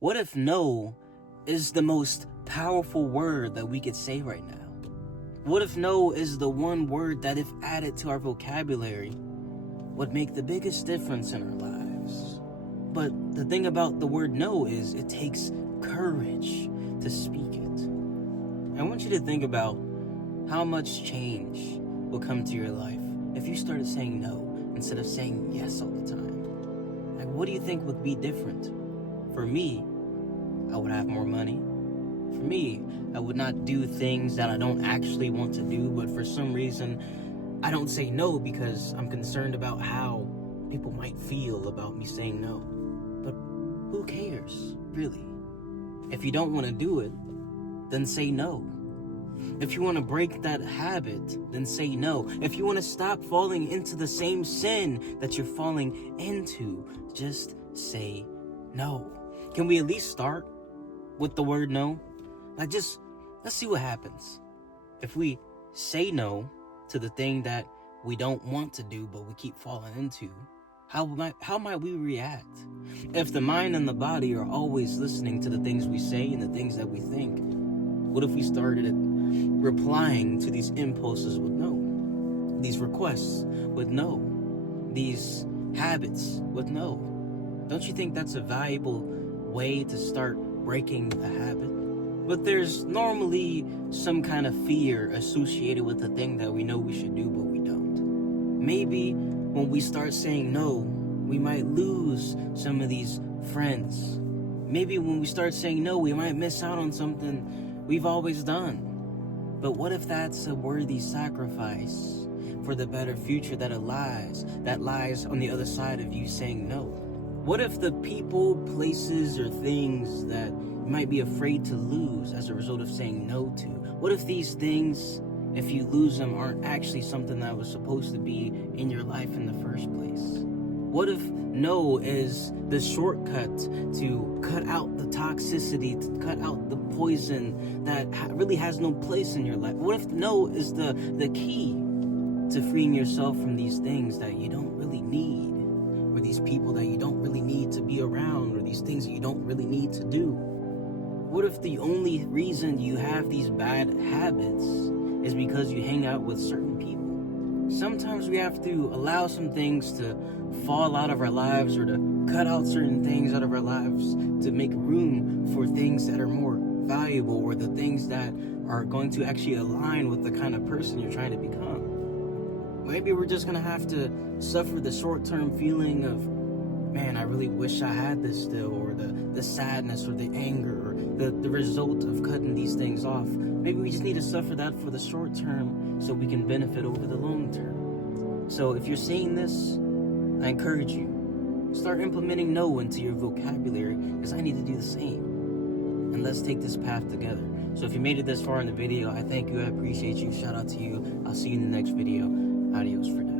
What if no is the most powerful word that we could say right now? What if no is the one word that, if added to our vocabulary, would make the biggest difference in our lives? But the thing about the word no is it takes courage to speak it. I want you to think about how much change will come to your life if you started saying no instead of saying yes all the time. Like, what do you think would be different? For me, I would have more money. For me, I would not do things that I don't actually want to do, but for some reason, I don't say no because I'm concerned about how people might feel about me saying no. But who cares, really? If you don't want to do it, then say no. If you want to break that habit, then say no. If you want to stop falling into the same sin that you're falling into, just say no. Can we at least start with the word no? Let's see what happens. If we say no to the thing that we don't want to do but we keep falling into, how might we react? If the mind and the body are always listening to the things we say and the things that we think, what if we started replying to these impulses with no? These requests with no? These habits with no? Don't you think that's a valuable way to start breaking a habit? But there's normally some kind of fear associated with the thing that we know we should do but we don't. Maybe when we start saying no, we might lose some of these friends. Maybe when we start saying no, we might miss out on something we've always done. But what if that's a worthy sacrifice for the better future that lies on the other side of you saying no? What if the people, places, or things that you might be afraid to lose as a result of saying no to, what if these things, if you lose them, aren't actually something that was supposed to be in your life in the first place? What if no is the shortcut to cut out the toxicity, to cut out the poison that really has no place in your life? What if no is the key to freeing yourself from these things that you don't really need, or these people that you don't really need to be around, or these things that you don't really need to do? What if the only reason you have these bad habits is because you hang out with certain people? Sometimes we have to allow some things to fall out of our lives, or to cut out certain things out of our lives to make room for things that are more valuable, or the things that are going to actually align with the kind of person you're trying to become. Maybe we're just gonna have to suffer the short-term feeling of, man, I really wish I had this still, or the sadness or the anger, or the result of cutting these things off. Maybe we just need to suffer that for the short term so we can benefit over the long term. So if you're seeing this, I encourage you, start implementing no into your vocabulary, because I need to do the same. And let's take this path together. So if you made it this far in the video, I thank you, I appreciate you, shout out to you. I'll see you in the next video. Adios for now.